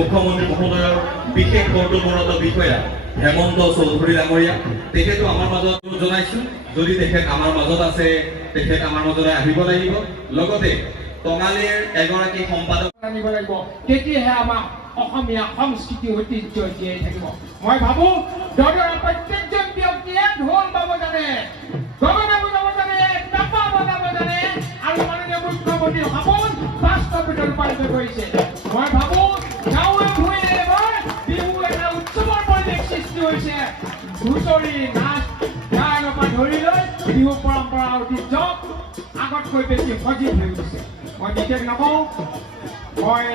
মুখ্যমন্ত্ৰী মহোদয়ৰ বিশেষ কৰ্তব্যৰত বিষয়া হেমন্ত চৌধুৰী ডাঙৰীয়া তেখেতো আমাৰ মাজত জনাইছোঁ যদি তেখেত আমাৰ মাজত আছে তেখেত আমাৰ মাজলৈ আহিব লাগিব লগতে টঙালীৰ এগৰাকী সম্পাদক আনিব লাগিব তেতিয়াহে আমাৰ অসমীয়া সংস্কৃতি ঐতিহ্য জীয়াই থাকিব মই ভাবোঁ দলৰ প্ৰত্যেকজন ব্যক্তিয়ে ঢোল বাব জানে গগনা বজাব জানে পেঁপা বজাব জানে আৰু মাননীয় মুখ্যমন্ত্ৰীৰ সপোন বাস্তৱত ৰূপায়িত কৰিছে মই ভাবোঁ গাঁৱে ভূঞে এবাৰ বিহু এটা উৎসৱৰ পৰিৱেশ সৃষ্টি হৈছে হুঁচৰি নাচ গানৰ পৰা ধৰি লৈ বিহু পৰম্পৰা ঐতিহ্য আগতকৈ বেছি সজীৱ হৈ উঠিছে মই বিশেষ নকওঁ মই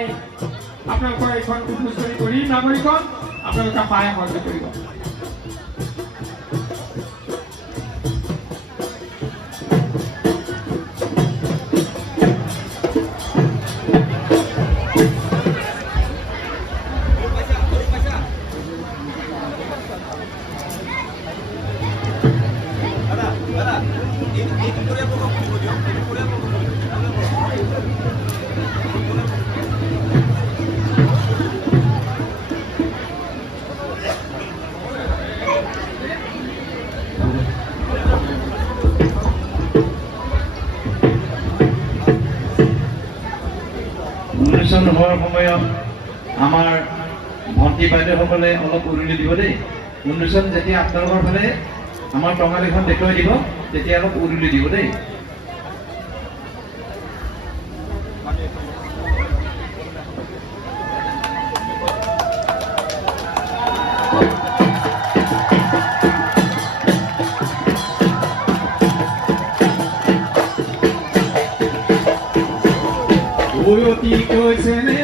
আপোনালোকৰ এইখন উদ্বোধনী কৰি নাগৰিকক আপোনালোকে সহায় সহযোগ কৰিব অনুষ্ঠান হোৱাৰ সময়ত আমাৰ ভণ্টি বাইদেউসকলে অলপ উৰুলি দিব দেই অনুষ্ঠান যেতিয়া আপোনালোকৰ ফালে আমাৰ টঙালীখন দেখুৱাই দিব তেতিয়া অলপ উৰুলি দিব দেই উয়তি কৈছে নে